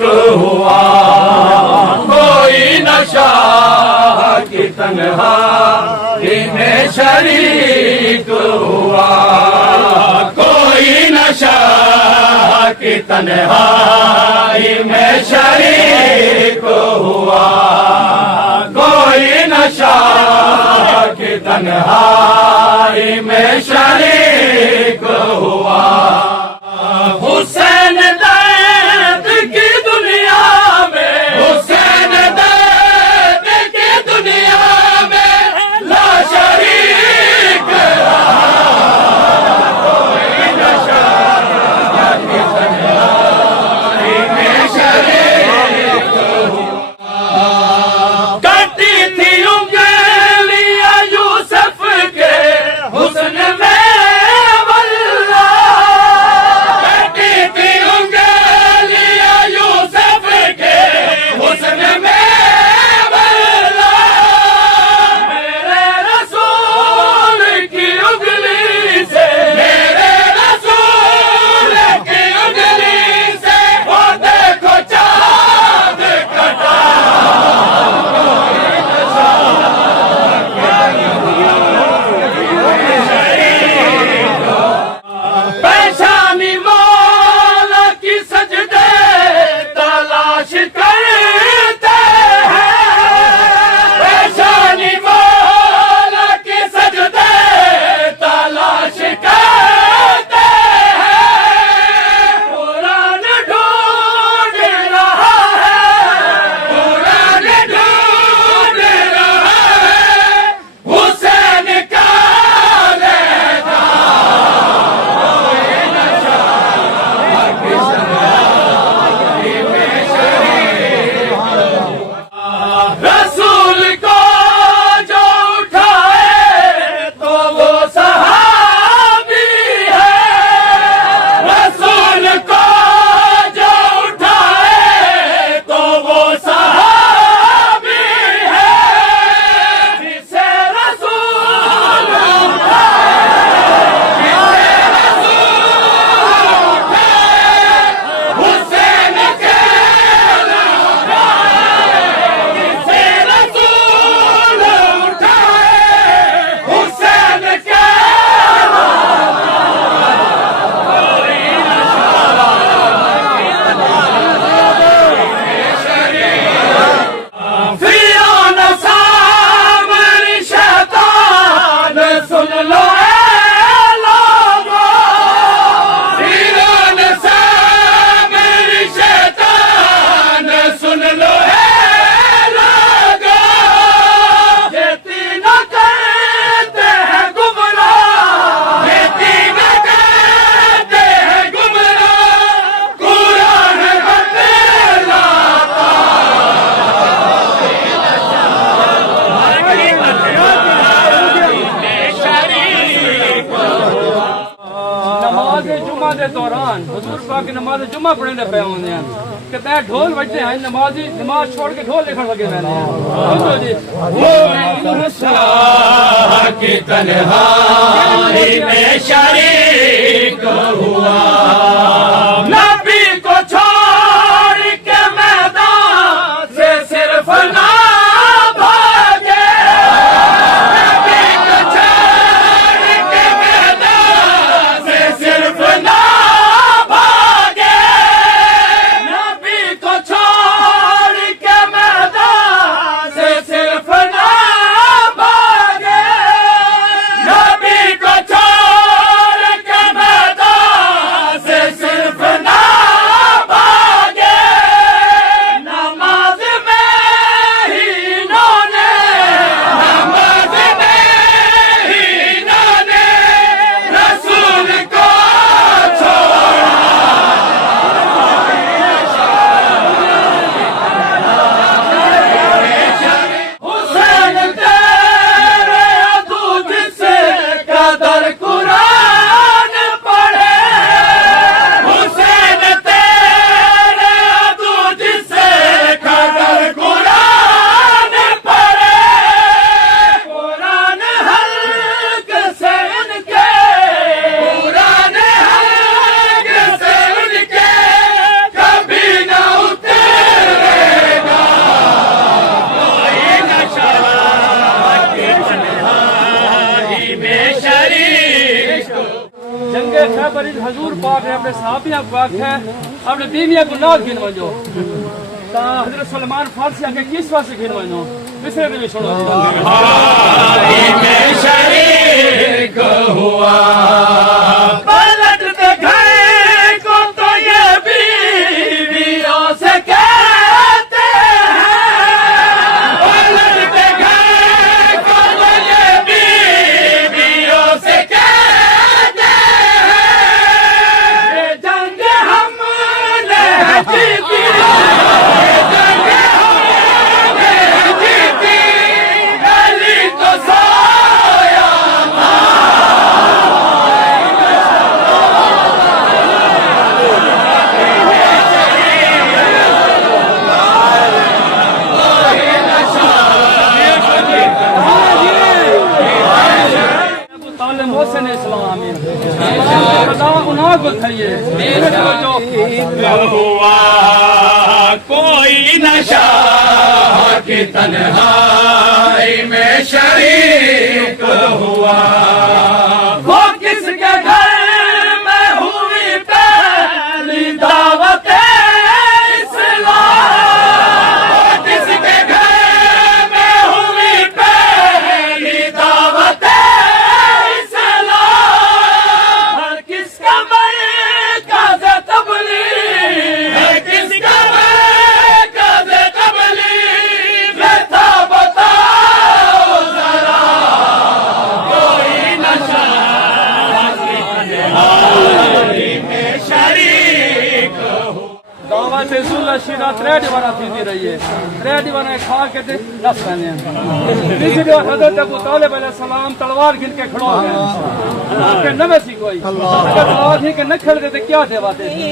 हुआ, कोई नशा की तन्हाई में शरीक हुआ, कोई नशा की तन्हाई में शरीक हुआ, कोई नशा की तन्हाई में शरीक हुआ। हुसैन दर्द की दुनिया में, हुसैन दर्द की दुनिया में ला शरीक रहा, कोई नशा की तन्हाई में शरीक हुआ। कटी थी उंगलियां यूसुफ के हुस्न में, दौरान हुजूर पाक नमाज जुम्मा पढ़ने पे होंगे कि तै ढोल बजते हैं, नमाजी नमाज छोड़ के ढोल लिखने लगे मैंने की तन्हाई में शरीक हुआ, नबी को छोड़ के मैदान से सिर्फ ना भागे, नबी को छोड़ के मैदान से सिर्फ ना भागे, नबी को छोड़ के मैदान से सिर्फ ना भागे, नबी को छोड़ के मैदान से सिर्फ पाक ने अपने साहबियों को आख्या अपने बीवियां को ना गिन वजो हजरत सलमान फारसी आके किस वास्ते गिन वजो दूसरे ने भी सुनो में शरीक हुआ पलट दिखाए को तो ये बीवियों से कहते हैं पलट दिखाए को तो ये बीवियों से कहते हैं ये जंग हमने जीती मोहसिन इस्लाम हुआ कोई नशा की तन्हाई में शरीक हुआ वो किसके घर में हुई पहली दावत इस्लाम किसके घर में हुई पहली दावत इस्लाम हर किसका मरकज़ तबलीग किसका मरकज़ तबलीग था बताओ जरा कोई नशा की तन्हाई में शरीक दावत सुल्ला शीरा 3 दीवाना थी रही है 3 दीवाना खा के दस रहने तीसरी बार हजरत अबू तालिब अलैहिस्सलाम तलवार गिन के खड़ो हो गए के न वैसी कोई अगर तलवार ही के न खेल देते क्या देवा देते